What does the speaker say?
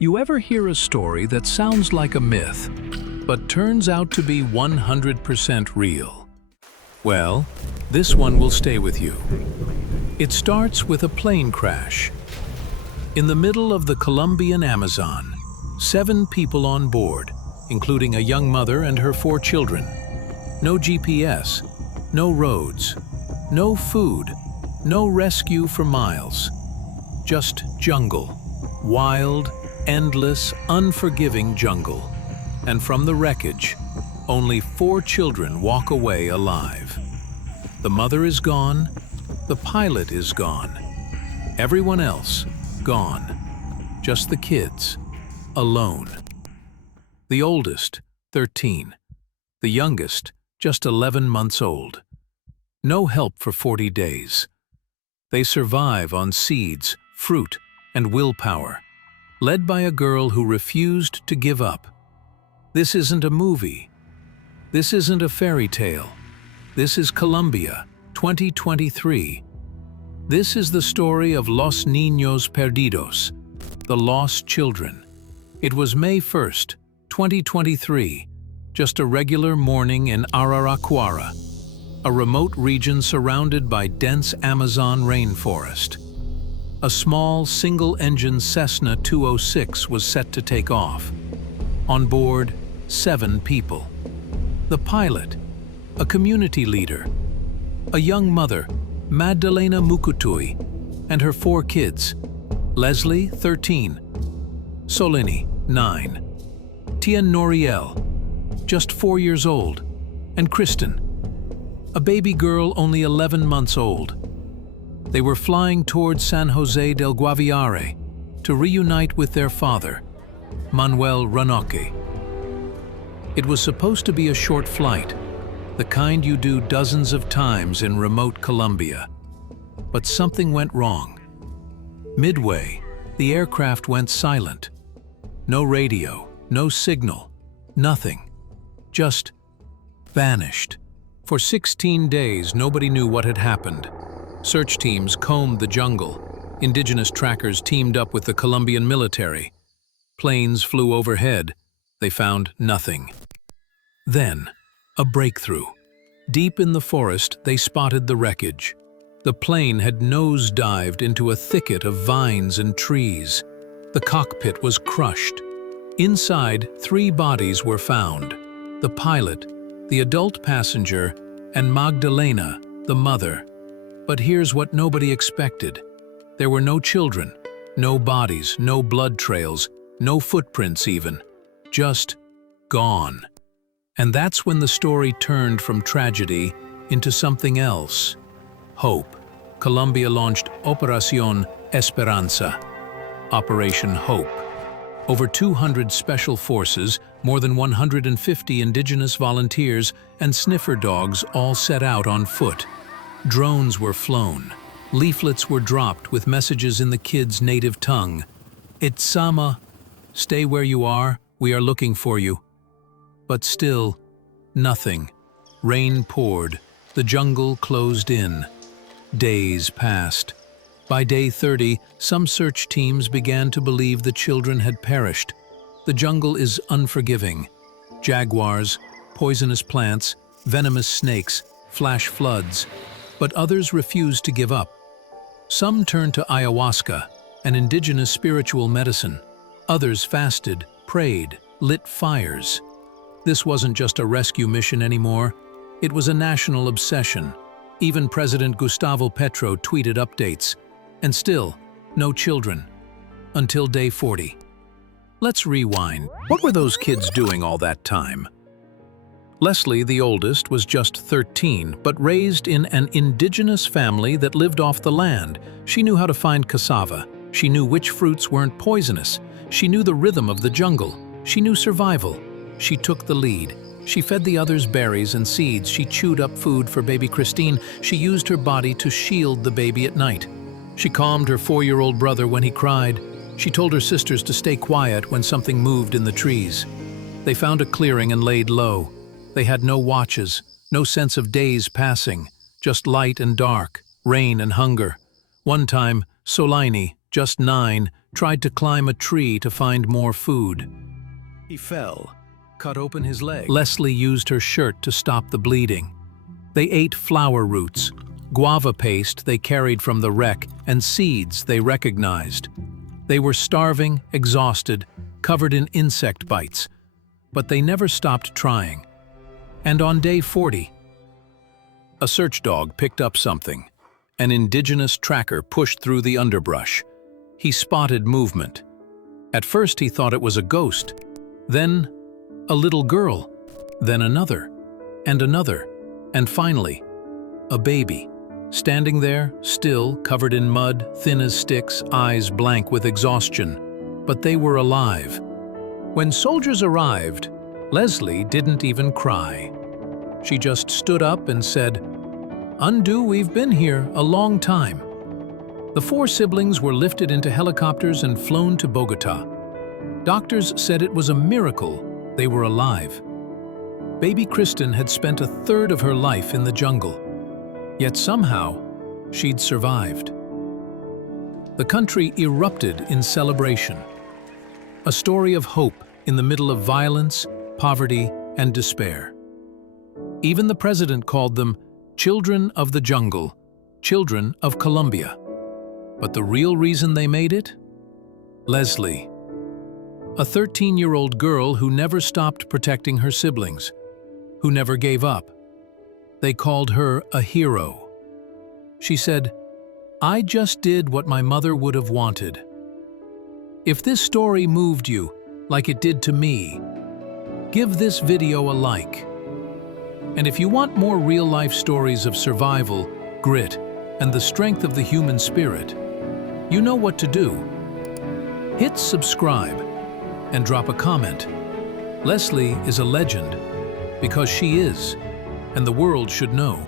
You ever hear a story that sounds like a myth, but turns out to be 100% real? Well, this one will stay with you. It starts with a plane crash. In the middle of the Colombian Amazon, 7 people on board, including a young mother and her 4 children. No GPS, no roads, no food, no rescue for miles. Just jungle. Wild, endless, unforgiving jungle. And from the wreckage, only 4 children walk away alive. The mother is gone, the pilot is gone. Everyone else, gone. Just the kids, alone. The oldest, 13. The youngest, just 11 months old. No help for 40 days. They survive on seeds, fruit, and willpower, led by a girl who refused to give up. This isn't a movie. This isn't a fairy tale. This is Colombia, 2023. This is the story of Los Niños Perdidos, the lost children. It was May 1st, 2023, just a regular morning in Araraquara, a remote region surrounded by dense Amazon rainforest. A small, single-engine Cessna 206 was set to take off. On board, 7 people. The pilot, a community leader, a young mother, Magdalena Mukutui, and her 4 kids, Leslie, 13, Solini, 9, Tian Noriel, just 4 years old, and Kristen, a baby girl only 11 months old. They were flying towards San Jose del Guaviare to reunite with their father, Manuel Ranoque. It was supposed to be a short flight, the kind you do dozens of times in remote Colombia. But something went wrong. Midway, the aircraft went silent. No radio, no signal, nothing. Just vanished. For 16 days, nobody knew what had happened. Search teams combed the jungle. Indigenous trackers teamed up with the Colombian military. Planes flew overhead. They found nothing. Then, a breakthrough. Deep in the forest, they spotted the wreckage. The plane had nose-dived into a thicket of vines and trees. The cockpit was crushed. Inside, 3 bodies were found. The pilot, the adult passenger, and Magdalena, the mother. But here's what nobody expected. There were no children, no bodies, no blood trails, no footprints even. Just gone. And that's when the story turned from tragedy into something else. Hope. Colombia launched Operación Esperanza, Operation Hope. Over 200 special forces, more than 150 indigenous volunteers, and sniffer dogs all set out on foot. Drones were flown. Leaflets were dropped with messages in the kids' native tongue. Itzama, stay where you are, we are looking for you. But still, nothing. Rain poured. The jungle closed in. Days passed. By day 30, some search teams began to believe the children had perished. The jungle is unforgiving. Jaguars, poisonous plants, venomous snakes, flash floods. But others refused to give up. Some turned to ayahuasca, an indigenous spiritual medicine. Others fasted, prayed, lit fires. This wasn't just a rescue mission anymore. It was a national obsession. Even President Gustavo Petro tweeted updates. And still, no children. Until day 40. Let's rewind. What were those kids doing all that time? Leslie, the oldest, was just 13, but raised in an indigenous family that lived off the land. She knew how to find cassava. She knew which fruits weren't poisonous. She knew the rhythm of the jungle. She knew survival. She took the lead. She fed the others berries and seeds. She chewed up food for baby Christine. She used her body to shield the baby at night. She calmed her 4-year-old brother when he cried. She told her sisters to stay quiet when something moved in the trees. They found a clearing and laid low. They had no watches, no sense of days passing, just light and dark, rain and hunger. One time, Solini, just 9, tried to climb a tree to find more food. He fell, cut open his leg. Leslie used her shirt to stop the bleeding. They ate flower roots, guava paste they carried from the wreck, and seeds they recognized. They were starving, exhausted, covered in insect bites, but they never stopped trying. And on day 40, a search dog picked up something. An indigenous tracker pushed through the underbrush. He spotted movement. At first he thought it was a ghost, then a little girl, then another, and finally, a baby, standing there, still, covered in mud, thin as sticks, eyes blank with exhaustion. But they were alive. When soldiers arrived, Leslie didn't even cry. She just stood up and said, "Undo, we've been here a long time." The 4 siblings were lifted into helicopters and flown to Bogota. Doctors said it was a miracle they were alive. Baby Kristen had spent a third of her life in the jungle, yet somehow she'd survived. The country erupted in celebration. A story of hope in the middle of violence, poverty, and despair. Even the president called them children of the jungle, children of Colombia. But the real reason they made it? Leslie, a 13-year-old girl who never stopped protecting her siblings, who never gave up. They called her a hero. She said, "I just did what my mother would have wanted." If this story moved you, like it did to me, give this video a like. And if you want more real-life stories of survival, grit, and the strength of the human spirit, you know what to do. Hit subscribe and drop a comment. Leslie is a legend because she is, and the world should know.